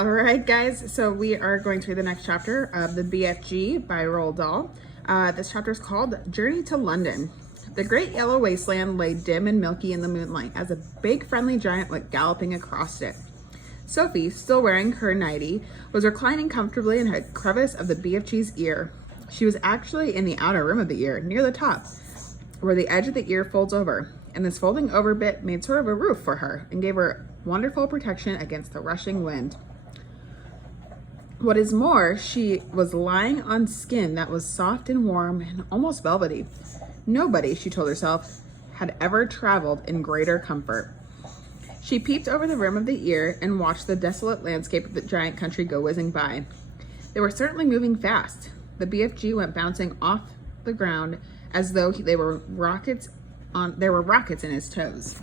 All right, guys, so we are going through the next chapter of the BFG by Roald Dahl. This chapter is called Journey to London. The great yellow wasteland lay dim and milky in the moonlight as a big friendly giant went galloping across it. Sophie, still wearing her nightie, was reclining comfortably in a crevice of the BFG's ear. She was actually in the outer rim of the ear, near the top, where the edge of the ear folds over, and this folding over bit made sort of a roof for her and gave her wonderful protection against the rushing wind. What is more, she was lying on skin that was soft and warm and almost velvety. Nobody, she told herself, had ever traveled in greater comfort. She peeped over the rim of the ear and watched the desolate landscape of the giant country go whizzing by. They were certainly moving fast. The BFG went bouncing off the ground as though there were rockets in his toes.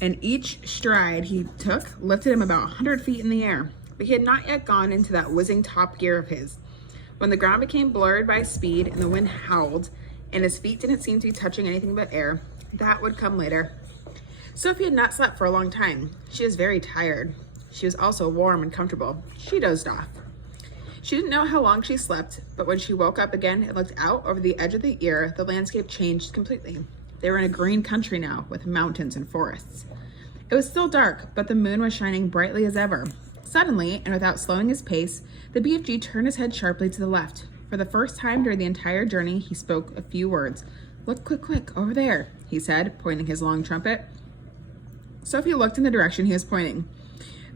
And each stride he took lifted him about 100 feet in the air, but he had not yet gone into that whizzing top gear of his. When the ground became blurred by speed and the wind howled, and his feet didn't seem to be touching anything but air, that would come later. Sophie had not slept for a long time. She was very tired. She was also warm and comfortable. She dozed off. She didn't know how long she slept, but when she woke up again and looked out over the edge of the ear, the landscape changed completely. They were in a green country now, with mountains and forests. It was still dark, but the moon was shining brightly as ever. Suddenly, and without slowing his pace, the BFG turned his head sharply to the left. For the first time during the entire journey, he spoke a few words. "Look, quick, quick, over there," he said, pointing his long trumpet. Sophie looked in the direction he was pointing.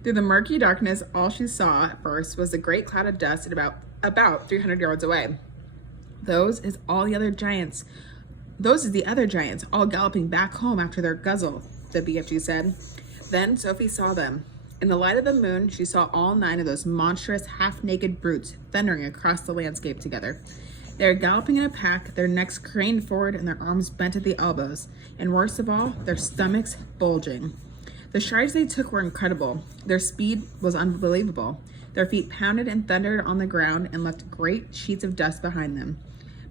Through the murky darkness, all she saw at first was a great cloud of dust at about 300 yards away. Those is the other giants, all galloping back home after their guzzle, the BFG said. Then Sophie saw them. In the light of the moon, she saw all 9 of those monstrous, half-naked brutes thundering across the landscape together. They were galloping in a pack, their necks craned forward and their arms bent at the elbows, and worst of all, their stomachs bulging. The strides they took were incredible. Their speed was unbelievable. Their feet pounded and thundered on the ground and left great sheets of dust behind them.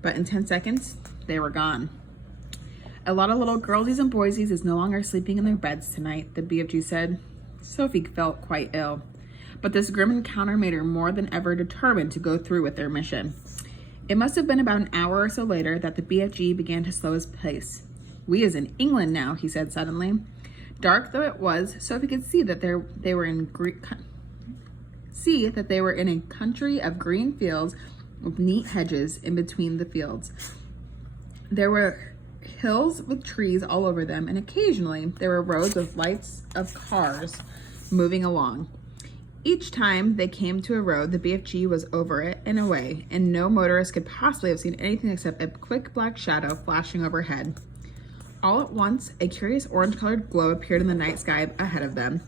But in 10 seconds, they were gone. "A lot of little girlsies and boysies is no longer sleeping in their beds tonight," the BFG said. Sophie felt quite ill, but this grim encounter made her more than ever determined to go through with their mission. It must have been about an hour or so later that the BFG began to slow his pace. "We is in England now," he said suddenly. Dark though it was, Sophie could see that they were in a country of green fields with neat hedges in between the fields. There were hills with trees all over them, and occasionally there were rows with lights of cars moving along. Each time they came to a road, the BFG was over it and away, and no motorist could possibly have seen anything except a quick black shadow flashing overhead. All at once, a curious orange-colored glow appeared in the night sky ahead of them.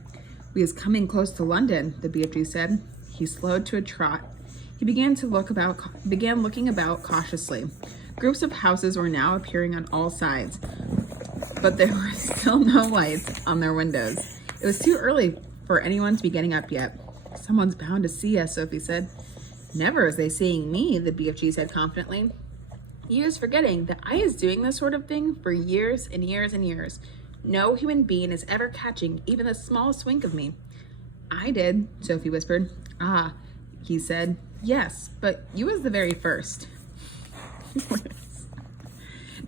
"We is coming close to London," the BFG said. He slowed to a trot. He began looking about cautiously. Groups of houses were now appearing on all sides, but there were still no lights on their windows. It was too early for anyone to be getting up yet. "Someone's bound to see us," Sophie said. "Never is they seeing me," the BFG said confidently. "You is forgetting that I is doing this sort of thing for years and years and years. No human being is ever catching even the smallest wink of me." "I did," Sophie whispered. "Ah," he said. "Yes, but you was the very first."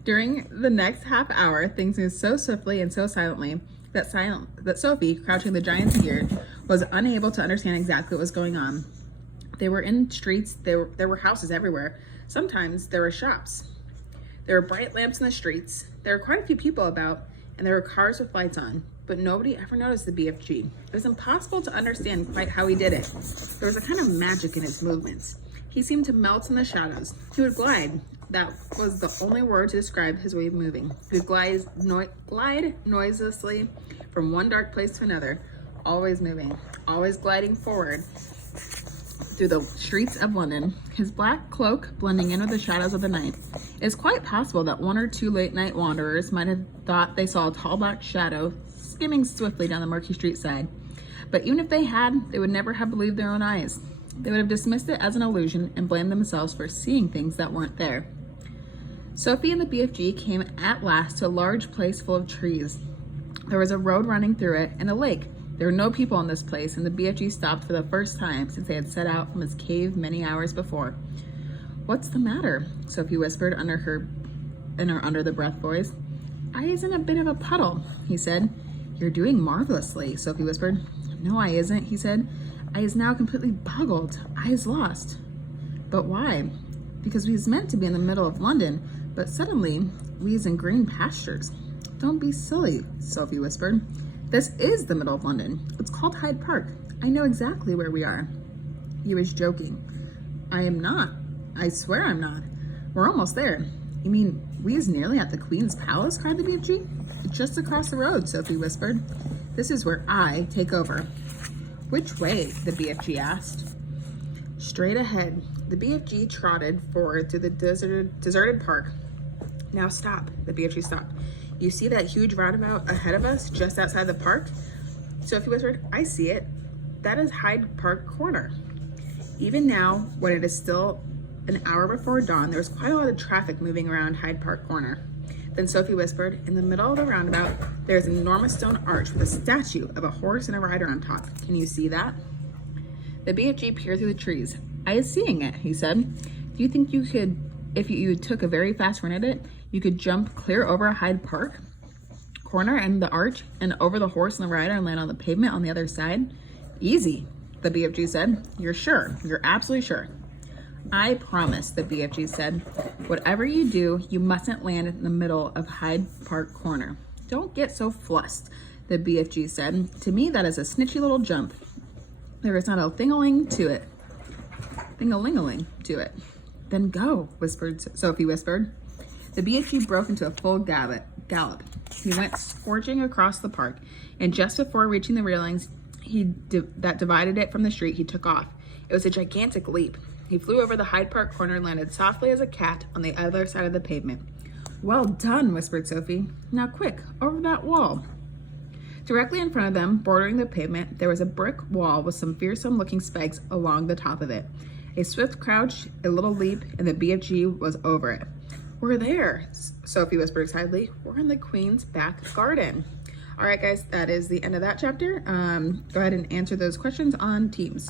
During the next half hour, things moved so swiftly and so silently that Sophie, crouching the giant's ear, was unable to understand exactly what was going on. They were in streets, there were houses everywhere. Sometimes there were shops. There were bright lamps in the streets. There were quite a few people about, and there were cars with lights on, but nobody ever noticed the BFG. It was impossible to understand quite how he did it. There was a kind of magic in his movements. He seemed to melt in the shadows. He would glide. That was the only word to describe his way of moving. He would glide noiselessly from one dark place to another, always moving, always gliding forward through the streets of London, his black cloak blending in with the shadows of the night. It is quite possible that 1 or 2 late-night wanderers might have thought they saw a tall black shadow skimming swiftly down the murky street side. But even if they had, they would never have believed their own eyes. They would have dismissed it as an illusion and blamed themselves for seeing things that weren't there. Sophie and the BFG came at last to a large place full of trees. There was a road running through it and a lake. There were no people in this place, and the BFG stopped for the first time since they had set out from his cave many hours before. "What's the matter?" Sophie whispered in her under-the-breath voice. "I is in a bit of a puddle," he said. "You're doing marvelously," Sophie whispered. "No, I isn't," he said. "I is now completely boggled. I is lost." "But why?" "Because we is meant to be in the middle of London, but suddenly we is in green pastures." "Don't be silly," Sophie whispered. "This is the middle of London. It's called Hyde Park. I know exactly where we are." "You is joking." "I am not. I swear I'm not. We're almost there." "You mean we is nearly at the Queen's Palace?" cried the BFG. "It's just across the road," Sophie whispered. "This is where I take over." "Which way?" the BFG asked. "Straight ahead." The BFG trotted forward through the deserted park. "Now stop." The BFG stopped. "You see that huge roundabout ahead of us, just outside the park?" Sophie whispered. "I see it. That is Hyde Park Corner." Even now, when it is still an hour before dawn, there was quite a lot of traffic moving around Hyde Park Corner. Then Sophie whispered, "In the middle of the roundabout, there is an enormous stone arch with a statue of a horse and a rider on top. Can you see that?" The BFG peered through the trees. "I is seeing it," he said. "Do you think you could, if you took a very fast run at it, you could jump clear over Hyde Park Corner and the arch and over the horse and the rider and land on the pavement on the other side?" "Easy," the BFG said. "You're sure? You're absolutely sure?" "I promise," the BFG said. "Whatever you do, you mustn't land in the middle of Hyde Park Corner." "Don't get so flussed," the BFG said. "To me, that is a snitchy little jump. There is not a thing-a-ling to it. Thing-a-ling-a-ling to it." "Then go," Sophie whispered. The BFG broke into a full gallop. He went scorching across the park, and just before reaching the railings that divided it from the street, he took off. It was a gigantic leap. He flew over the Hyde Park Corner and landed softly as a cat on the other side of the pavement. "Well done," whispered Sophie. "Now quick, over that wall." Directly in front of them, bordering the pavement, there was a brick wall with some fearsome-looking spikes along the top of it. A swift crouch, a little leap, and the BFG was over it. "We're there," Sophie whispered excitedly. "We're in the Queen's back garden." All right, guys, that is the end of that chapter. Go ahead and answer those questions on Teams.